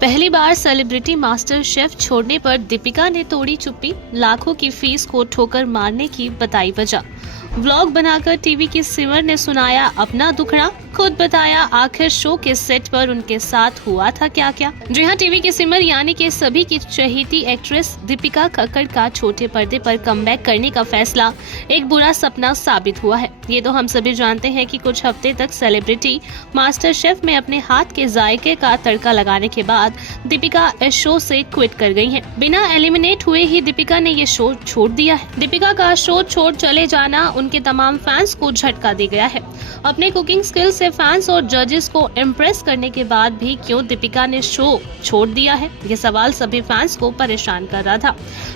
पहली बार celebrity master chef छोड़ने पर दीपिका ने तोड़ी चुप्पी, लाखों की फीस को ठोकर मारने की बताई वजह। व्लॉग बनाकर टीवी की सिमर ने सुनाया अपना दुखड़ा, खुद बताया आखिर शो के सेट पर उनके साथ हुआ था क्या क्या। जी हाँ, टीवी की सिमर यानी कि सभी की चहेती एक्ट्रेस दीपिका कक्कड़ का छोटे पर्दे पर कमबैक करने का फैसला एक बुरा सपना साबित हुआ है। ये तो हम सभी जानते हैं कि कुछ हफ्ते तक सेलिब्रिटी मास्टर शेफ में अपने हाथ के जायके का तड़का लगाने के बाद दीपिका इस शो से क्विट कर गई हैं। बिना एलिमिनेट हुए ही दीपिका ने ये शो छोड़ दिया है। दीपिका का शो छोड़ चले जाना उनके तमाम फैंस को झटका दे गया है। अपने कुकिंग स्किल से फैंस और जजेस को इम्प्रेस करने के बाद भी क्यों दीपिका ने शो छोड़ दिया है, ये सवाल सभी फैंस को परेशान कर रहा था।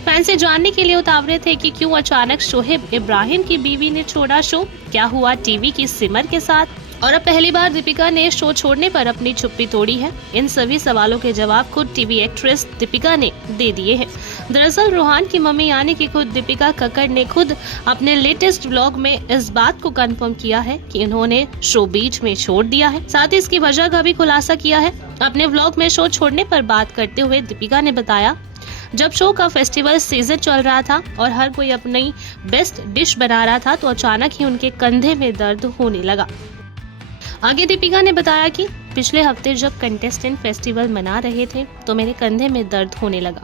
फैंस से जानने के लिए उतावले थे कि क्यों अचानक शोएब इब्राहिम की बीवी ने छोड़ा शो, क्या हुआ टीवी की सिमर के साथ, और अब पहली बार दीपिका ने शो छोड़ने पर अपनी चुप्पी तोड़ी है। इन सभी सवालों के जवाब खुद टीवी एक्ट्रेस दीपिका ने दे दिए हैं। दरअसल रोहान की मम्मी यानी कि खुद दीपिका कक्कड़ ने खुद अपने लेटेस्ट व्लॉग में इस बात को कंफर्म किया है कि उन्होंने शो बीच में छोड़ दिया है। साथ ही इसकी वजह का भी खुलासा किया है। अपने व्लॉग में शो छोड़ने पर बात करते हुए दीपिका ने बताया, जब शो का फेस्टिवल सीजन चल रहा था और हर कोई अपनी बेस्ट डिश बना रहा था तो अचानक ही उनके कंधे में दर्द होने लगा। आगे दीपिका ने बताया कि पिछले हफ्ते जब कंटेस्टेंट फेस्टिवल मना रहे थे तो मेरे कंधे में दर्द होने लगा।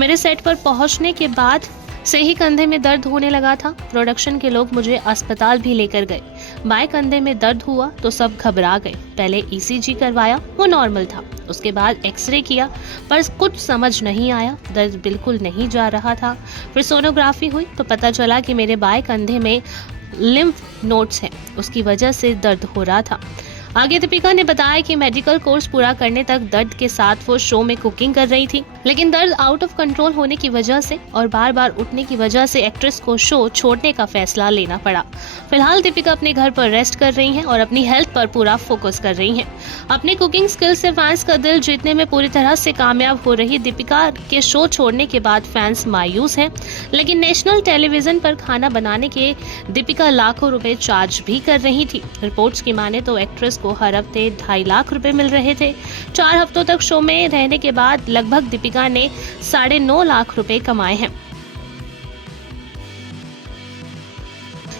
मेरे सेट पर पहुंचने के बाद से ही कंधे में दर्द होने लगा था। प्रोडक्शन के लोग मुझे अस्पताल भी लेकर गए। बाएं कंधे में दर्द हुआ तो सब घबरा गए। पहले ईसीजी करवाया, वो नॉर्मल था। उसके बाद एक्सरे किया पर कुछ समझ नहीं आया, दर्द बिल्कुल नहीं जा रहा था। फिर सोनोग्राफी हुई तो पता चला कि मेरे बाएं कंधे में लिम्फ नोड्स हैं, उसकी वजह से दर्द हो रहा था। आगे दीपिका ने बताया कि मेडिकल कोर्स पूरा करने तक दर्द के साथ वो शो में कुकिंग कर रही थी, लेकिन दर्द आउट ऑफ कंट्रोल होने की वजह से और बार बार उठने की वजह से एक्ट्रेस को शो छोड़ने का फैसला लेना पड़ा। फिलहाल दीपिका अपने घर पर रेस्ट कर रही हैं और अपनी हेल्थ पर पूरा फोकस कर रही हैं। अपने कुकिंग स्किल से फैंस का दिल जीतने में पूरी तरह से कामयाब हो रही दीपिका के शो छोड़ने के बाद फैंस मायूस हैं, लेकिन नेशनल टेलीविजन पर खाना बनाने के दीपिका लाखों रुपए चार्ज भी कर रही थी। रिपोर्ट्स की माने तो एक्ट्रेस को हर हफ्ते 2.5 लाख रुपए मिल रहे थे। 4 हफ्तों तक शो में रहने के बाद लगभग दीपिका ने 9.5 लाख रुपए कमाए हैं।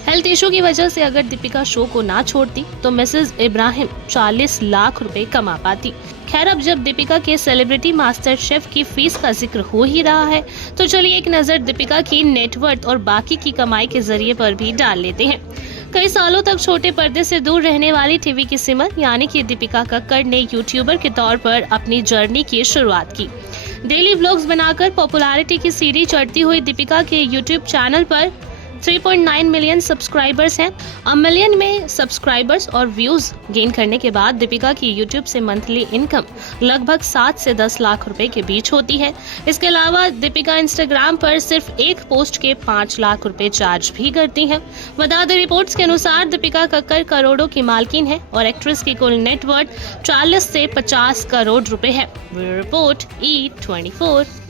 हेल्थ इशू की वजह से अगर दीपिका शो को ना छोड़ती तो मिसेज इब्राहिम 40 लाख रुपए कमा पाती। खैर, अब जब दीपिका के सेलिब्रिटी मास्टर शेफ की फीस का जिक्र हो ही रहा है तो चलिए एक नजर दीपिका की नेटवर्थ और बाकी की कमाई के जरिए पर भी डाल लेते हैं। कई सालों तक छोटे पर्दे से दूर रहने वाली टीवी की सिमर यानी कि दीपिका कक्कड़ ने यूट्यूबर के तौर पर अपनी जर्नी की शुरुआत की। डेली व्लॉग्स बनाकर पॉपुलैरिटी की सीढ़ी चढ़ती हुई दीपिका के यूट्यूब चैनल पर 3.9 मिलियन सब्सक्राइबर्स हैं। अब मिलियन में सब्सक्राइबर्स और व्यूज गेन करने के बाद दीपिका की यूट्यूब से मंथली इनकम लगभग 7 से 10 लाख रुपए के बीच होती है। इसके अलावा दीपिका इंस्टाग्राम पर सिर्फ एक पोस्ट के 5 लाख रुपए चार्ज भी करती हैं। बता दें, रिपोर्ट्स के अनुसार दीपिका कक्कड़ करोड़ों की मालकिन है और एक्ट्रेस की कुल नेटवर्थ 40 से 50 करोड़ रुपए है। Report E24।